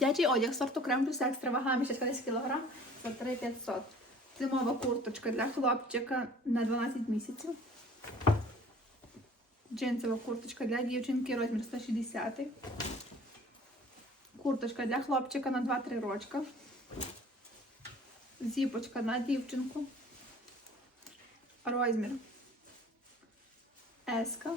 Дитячий одяг сорту крем плюс екстра вага місяцька 10 кг за 3500. Зимова курточка для хлопчика на 12 місяців. Джинсова курточка для дівчинки розмір 160. Курточка для хлопчика на 2-3 рочка. Зіпочка на дівчинку. Розмір. Еска.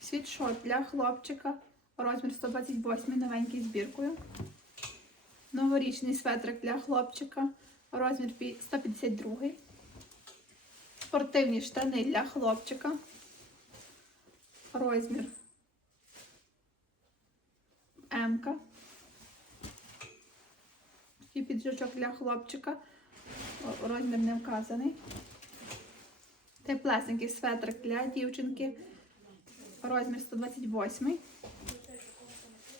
Світшот для хлопчика. Розмір 128 новенький збіркою. Новорічний светрик для хлопчика. Розмір пі- 152. Спортивні штани для хлопчика. Розмір М. І піджачок для хлопчика. Розмір не вказаний. Теплесенький светрик для дівчинки. Розмір 128.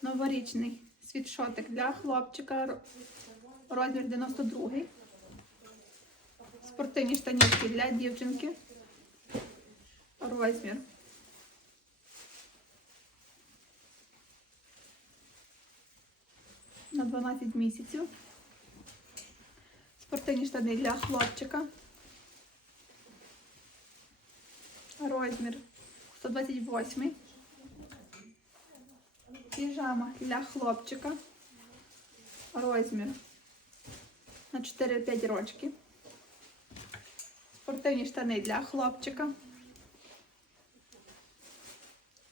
Новорічний світшотик для хлопчика. Розмір 92. Спортивні штанішки для дівчинки. Розмір. На 12 місяців. Спортивні штани для хлопчика. Розмір 128. Піжама для хлопчика. Розмір на 4-5 рочки. Спортивні штани для хлопчика.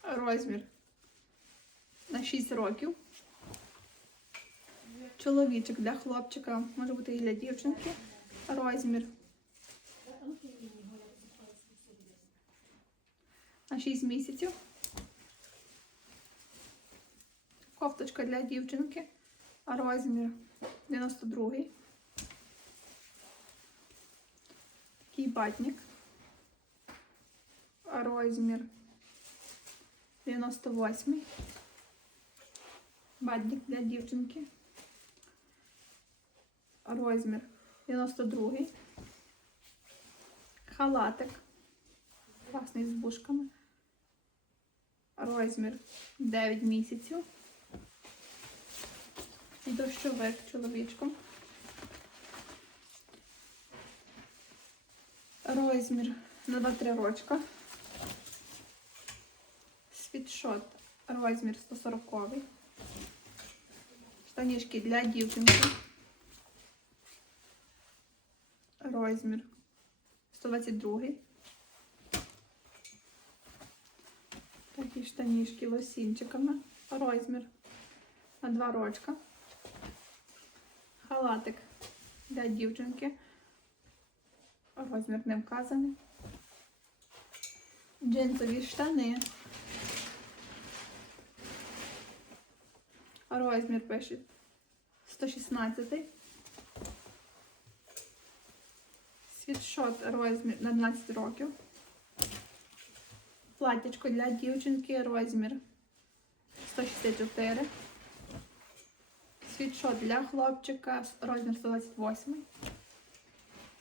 Розмір на 6 років. Чоловічок для хлопчика, може бути і для дівчинки. Розмір на 6 місяців. Кофточка для дівчинки. Розмір 92. Такий батник. Розмір 98. Батник для дівчинки. Розмір 92. Халатик. Класний з бушками. Розмір 9 місяців. Дощовик чоловічком. Розмір на 2-3 рочка. Світшот розмір 140. Штанішки для дівчинки. Розмір 122. Такі штанішки лосінчиками. Розмір на 2 рочка. Халатик для дівчинки. Розмір не вказаний. Джинсові штани. Розмір пише 116. Світшот розмір на 12 років. Платячко для дівчинки розмір 164. Світшот для хлопчика розмір 128.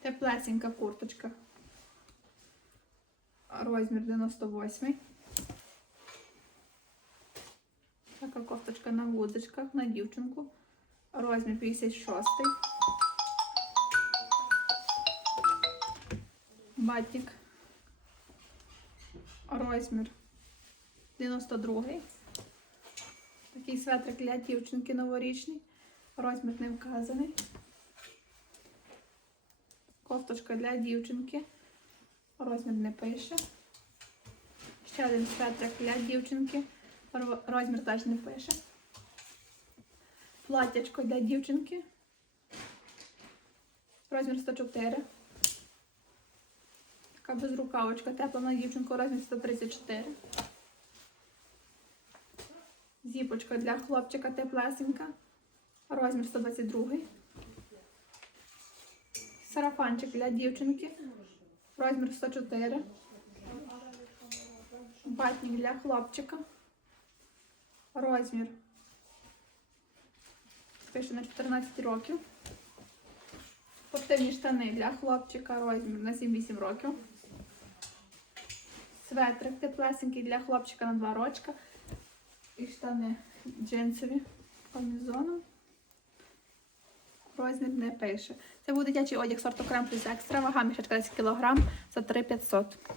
Теплесенька курточка. Розмір 98. Така кофточка на вудочках на дівчинку. Розмір 56. Батник. Розмір 92. Такий светрик для дівчинки новорічний. Розмір не вказаний. Кофточка для дівчинки. Розмір не пише. Ще один светрик для дівчинки. Розмір теж не пише. Платтячко для дівчинки. Розмір 104. Така безрукавочка тепла на дівчинку, розмір 134. Зіпочка для хлопчика теплесенька. Розмір 122. Сарафанчик для дівчинки. Розмір 104. Батник для хлопчика. Розмір. Пише на 14 років. Спортивні штани для хлопчика. Розмір на 7-8 років. Светрик теплесенький для хлопчика на 2 рочка. І штани джинсові комізоном. Розмір не пише. Це був дитячий одяг сорту крем плюс екстра, вага мішечка 10 кг за 3500.